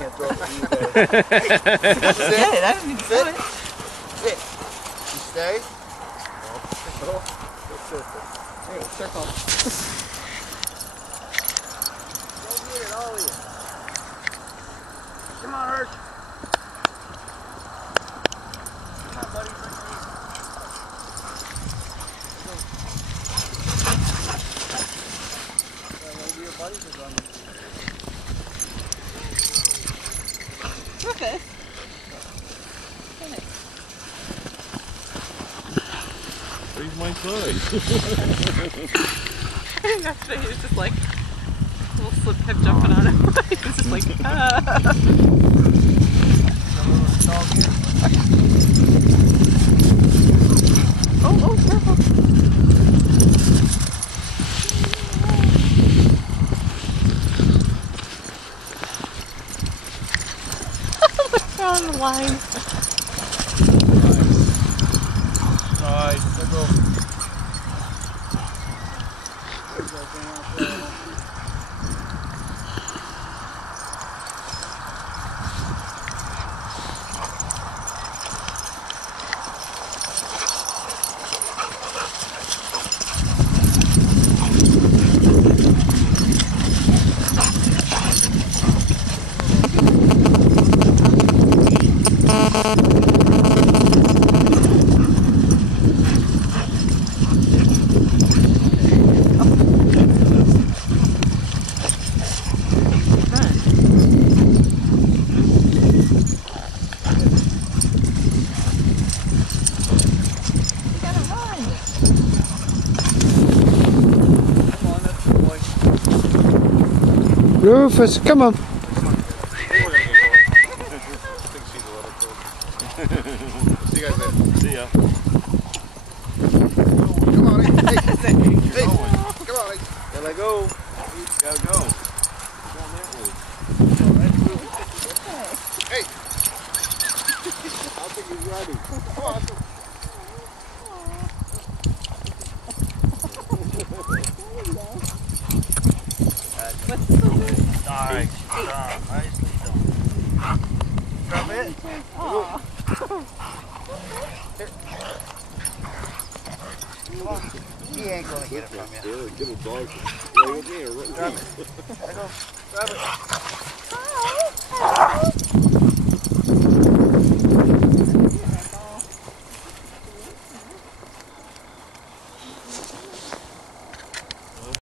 can't throw it to you guys. Sit. I don't need to Sit. sit. Sit. You stay. No. Hey, circle. Don't get it, all of you. Come on, Arch. Come on, buddy. Rufus. Where's my toy? Yesterday he was just like a little slip hip jumping on him. He was just like, Oh, careful. They're on the line. Nice. Let's go. Rufus, come on. See you guys later. See ya. Come on, hey. Hey. Come on, hey. Gotta go. Gotta go. Going that way. Hey. I think he's ready. Come on, let's go. Nice. Nicely done. Drop it. Aw. Come on. He ain't gonna get it from you. Yeah, get a dog. Drop it. There you go. Grab it.